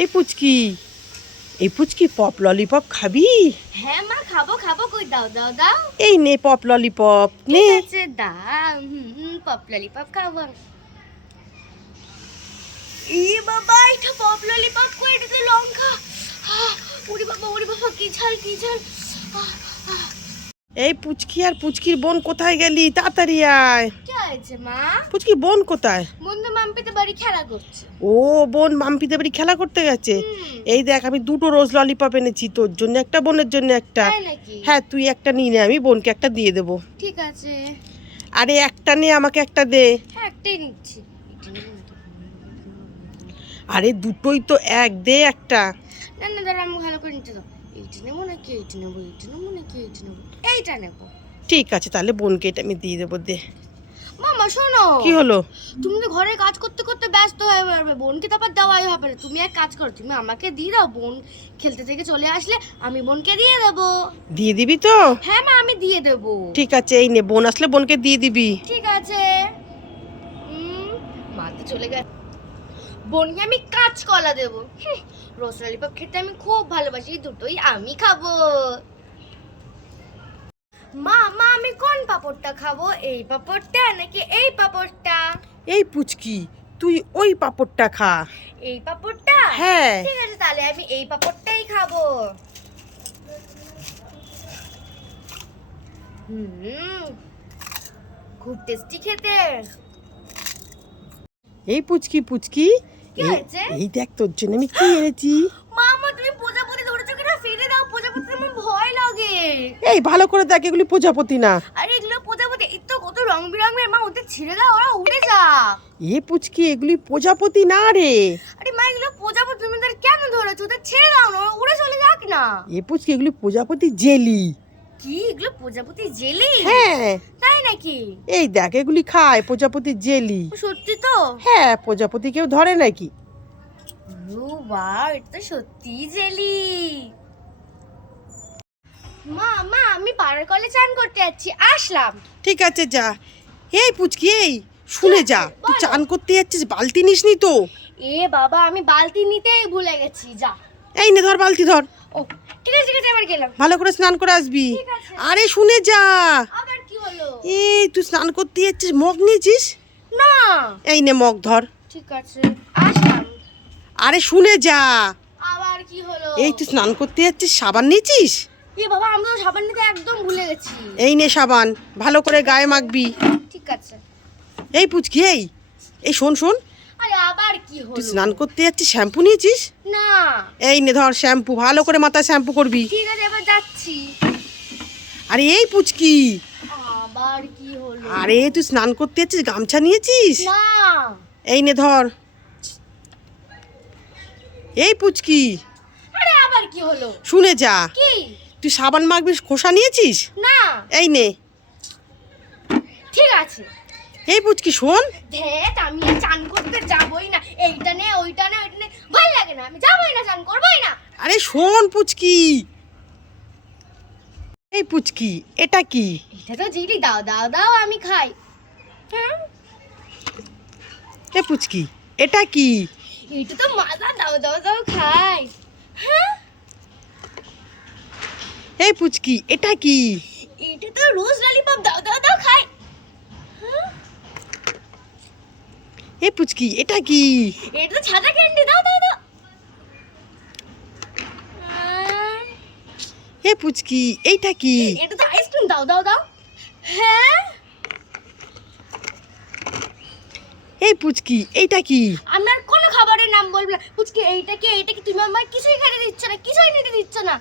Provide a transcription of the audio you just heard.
এই পুচকি এই পুচকি pop lollipop খাবি? হ্যাঁ মা খাব খাব কই দাও দাও দাও। এই নে পপ ললিপপ নে। আছে দাও পপ ললিপপ খাব। ই বাবা এটা পপ ললিপপ কই? এটা লঙ্কা। ওরে বাবা ওরে বাবা কি ঝাল কি ঝাল। এই পুচকি আর পুচকির বোন কোথায় গেলি? তাড়াতাড়ি আয়। কি হয়েছে মা? পুচকি বোন কোথায়? মাম্পিতে বাড়ি খেলা করছে। ও বোন মাম্পিতে বাড়ি খেলা করতে গেছে? এই দেখ আমি দুটো রোজ ললিপপ এনেছি তোর জন্য একটা বোনের জন্য একটা। হ্যাঁ তুই একটা নিয়ে নে আমি বোনকে একটা দিয়ে দেবো। ঠিক আছে। আরে একটা নে আমাকে একটা দে। হ্যাঁ একটাই নিচ্ছি। আরে দুটোই তো এক দে একটা। না না দাঁড়া আমি ভালো করে নিতে দাও। এইটা নেব নাকি এইটা নেব এইটা নেব নাকি এইটা নেব? এইটা নেব। ঠিক আছে তাহলে বোনকে এটা আমি দিয়ে দেবো দে। মামা শোনো। কি হলো? তুমি তো ঘরে কাজ করতে করতে ব্যস্ত হয়ে পড়বে বোনকে তারপর দেওয়াই হবে না। তুমি এক কাজ করো তুমি আমাকে দিয়ে দাও বোন খেলতে থেকে চলে আসলে আমি বোনকে দিয়ে দেবো। দিয়ে দিবি তো? হ্যাঁ মা আমি দিয়ে দেবো। ঠিক আছে এই নে বোন আসলে বোনকে দিয়ে দিবি। ঠিক আছে। মা তো চলে গেছে। বোনকে আমি কাঁচকলা দেবো। রোজ ললিপপ খেতে আমি খুব ভালোবাসি দুটোই আমি খাব। মা মা আমি কোন পাপড়টা খাব? এই পাপড়টা নাকি এই পাপড়টা? এই পুচকি তুই ওই পাপড়টা খা। এই পাপড়টা? হ্যাঁ। ঠিক আছে তাহলে আমি এই পাপড়টাই খাব। হুম খুব টেস্টি খেতে। এই পুচকি পুচকি কি হয়েছে? এই দেখ তোর জন্য আমি কি এনেছি? মামা তুমি প্রজাপতি ধরেছো কিনা? ফেলে দাও প্রজাপতি আমার ভয় লাগে। এই ভালো করে দেখ এগুলি প্রজাপতি না। আরে এগুলো প্রজাপতি এই তো কত রং বেরঙের মা ওদের ছেড়ে দাও ওরা উড়ে যাক। এ পুচকি এগুলি প্রজাপতি না রে। আরে মা এগুলো প্রজাপতি তুমি কেন ধরেছো? ওদের ছেড়ে দাও না ওরা উড়ে চলে যাক না। এ পুচকি এগুলি প্রজাপতি জেলি। কি? এগুলো প্রজাপতি জেলি? হ্যাঁ। তাই নাকি? এই দেখ এগুলি খায় প্রজাপতি জেলি। সত্যি তো? হ্যাঁ প্রজাপতি কেউ ধরে নাকি? ও বাহ এটা তো সত্যি জেলি। মা মা আমি পাড়ার কলে চান করতে যাচ্ছি আসলাম। ঠিক আছে যা। এই পুচকি এই শুনে যা। তুই চান করতে যাচ্ছিস বালতি নিসনি তো? এ বাবা আমি বালতি নিতেই ভুলে গেছি যা। এই নে ধর বালতি ধর। ও ঠিক আছে ঠিক আছে এবার গেলাম। ভালো করে স্নান করে আসবি। আরে শুনে যা। আবার কি হলো? এই তুই স্নান করতে যাচ্ছিস মগ নিয়েছিস? না। এই নে মগ ধর। ঠিক আছে আসলাম। আরে শুনে যা। আবার কি হলো? এই তুই স্নান করতে যাচ্ছিস সাবান নিয়েছিস? এ বাবা আমি তো সাবান নিতে একদম ভুলে গেছি। এই নে সাবান ভালো করে গায়ে মাখবি। ঠিক আছে। এই পুচকি এই। এই শোন শোন। আরে আবার কি হলো? তুই স্নান করতে যাচ্ছিস? শ্যাম্পু নিয়েছিস? না। এই নে ধর শ্যাম্পু ভালো করে মাথায় শ্যাম্পু করবি। ঠিক আছে এবার যাচ্ছি। আরে এই পুচকি। আবার কি হলো? আরে তুই স্নান করতে যাচ্ছিস গামছা নিয়েছিস? না। এই নে ধর। এই পুচকি। আরে আবার কি হলো? শুনে যা। কি? তুই সাবান মাখবি খোসা নিয়েছিস? না। এই নে। ঠিক আছে। এই পুচকি শোন। ধেত আমি আর চান করতে যাবই না। এইটা নে ওইটা নে ওইটা নে। ভালো লাগে না আমি যাবই না চান করবই না। আরে শোন পুচকি। এই পুচকি এটা কি? এটা তো জিরি দাও দাও দাও আমি খাই। হ্যাঁ? এ পুচকি এটা কি? এটা তো মাজা দাও দাও দাও খাই। হ্যাঁ? এই পুচকি এটা কি? এটা তো রোজ ললিপপ দাও দাও দাও খাই হ্যাঁ? এই পুচকি এটা কি? এটা তো ছাতা ক্যান্ডি দাও দাও দাও। এ পুচকি এইটা কি? এটা তো আইসক্রিম দাও দাও দাও। হ্যাঁ? এই পুচকি এইটা কি? আমি আর কোনো খাবারের নাম বলব না। পুচকি এইটা কি এইটা কি? তুমি আমার কিছুই খেতে দিচ্ছ না কিছুই নিতে দিচ্ছ না।